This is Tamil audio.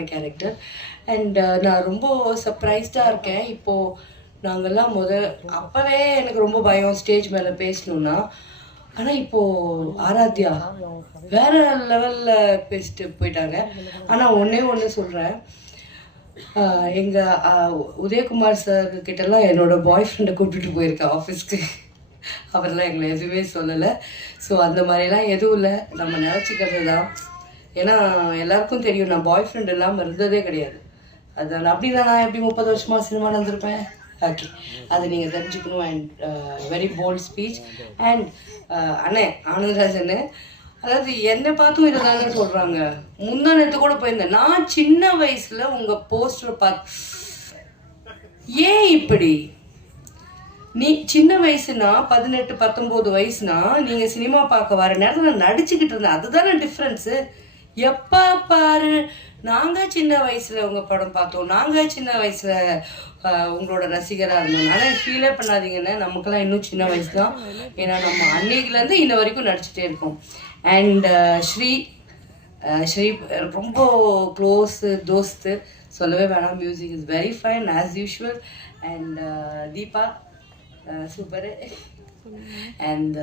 கேரக்டர் அண்ட் நான் ரொம்ப சர்ப்ரைஸ்டாக இருக்கேன். இப்போது நாங்கள்லாம் அப்போவே எனக்கு ரொம்ப பயம் ஸ்டேஜ் மேலே பேசணுன்னா. ஆனால் இப்போது ஆராத்யா வேற லெவலில் பேசிட்டு போயிட்டாங்க. ஆனால் ஒன்று சொல்கிறேன், எங்கள் உதயகுமார் சார் கிட்டலாம் என்னோட பாய் ஃப்ரெண்டை கூப்பிட்டுட்டு போயிருக்கேன் ஆஃபீஸ்க்கு. அவரெல்லாம் எங்களை எதுவுமே சொல்லலை. ஸோ அந்த மாதிரிலாம் எதுவும் இல்லை, நம்ம நினச்சிக்கிறது தான். ஏன்னா எல்லாருக்கும் தெரியும் நான் பாய் ஃப்ரெண்ட் இல்லாமல் இருந்ததே கிடையாது. அது அப்படின்னா நான் எப்படி 30 வருஷமாக சினிமா நடந்திருப்பேன். ஓகே, அது நீங்கள் தெரிஞ்சுக்கணும். And very bold speech. And அண்ணே ஆனந்தராஜன்னு, அதாவது என்னை பார்த்தும் இதை தானே சொல்கிறாங்க. முந்தா நேரத்து கூட போயிருந்தேன். நான் சின்ன வயசில் உங்கள் போஸ்டரை ஏன் இப்படி நீ சின்ன வயசுனா 18 19 வயசுனா நீங்கள் சினிமா பார்க்க வர நேரத்தில் நான் நடிச்சுக்கிட்டு இருந்தேன். அதுதானே டிஃப்ரென்ஸு. எப்போ பாரு நாங்கள் சின்ன வயசில் உங்கள் படம் பார்த்தோம், நாங்கள் சின்ன வயசில் உங்களோட ரசிகராக இருந்தோம். ஆனால் ஃபீலே பண்ணாதீங்கன்னு, நமக்கெல்லாம் இன்னும் சின்ன வயசு தான். ஏன்னா நம்ம அன்னைக்குலேருந்து இன்ன வரைக்கும் நடிச்சுட்டே இருக்கோம். அண்ட் ஸ்ரீ ரொம்ப க்ளோஸு தோஸ்து, சொல்லவே வேணாம். Music is very fine as usual. And Deepa super. And